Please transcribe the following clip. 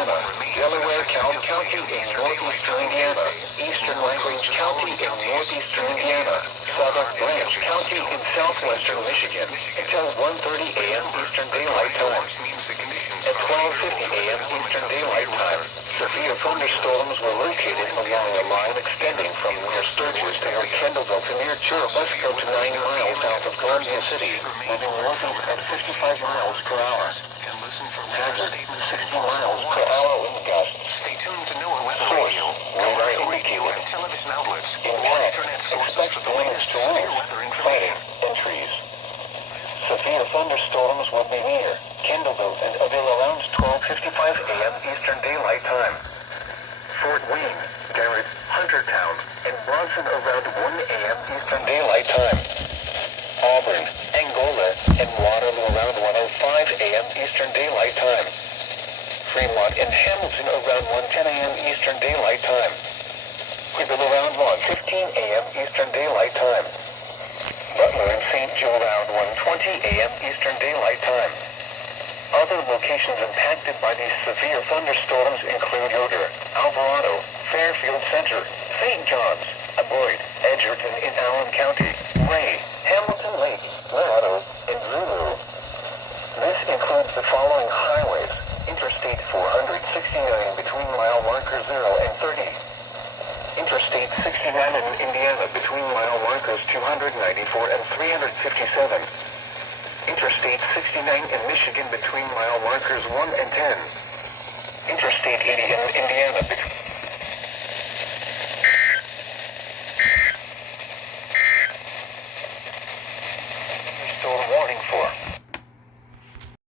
Indiana, Delaware County in northeastern Indiana, eastern Lagrange County in northeastern Indiana, southern Branch County in southwestern Michigan, until 1:30 a.m. Eastern Daylight Time. At 12:50 a.m. Eastern Daylight Time, severe thunderstorms were located along a line extending from near Sturgis to near Kendallville to near Churubusco to 9 miles south of Columbia City, moving northeast at 55 miles per hour. Hazard, 60 miles per hour wind gusts. Stay tuned to NOAA Weather Source, Radio. radar indicated. Television outlets. Intent, Internet sources expect for the winds latest to severe move, weather flooding, information. entries. Severe thunderstorms will be near Kendallville and Avil around 12:55 a.m. Eastern Daylight Time. Fort Wayne, Garrett, Huntertown, and Bronson around 1 a.m. Eastern Daylight Time. Auburn, Angola, and Waterloo around 1:05 a.m. Eastern Daylight Time. Fremont and Hamilton around 1:10 a.m. Eastern Daylight Time. Greenville around 1:15 a.m. Eastern Daylight Time. Butler and St. Joe around 1:20 a.m. Eastern Daylight Time. Other locations impacted by these severe thunderstorms include Yoder, Alvarado, Fairfield Center, St. John's, Boyd, Edgerton in Allen County, Ray, Hamilton Lake, Laredo, and Zulu. This includes the following highways: Interstate 469 between mile markers 0 and 30. Interstate 69 in Indiana between mile markers 294 and 357. Interstate 69 in Michigan between mile markers 1 and 10. Interstate 80 in Indiana between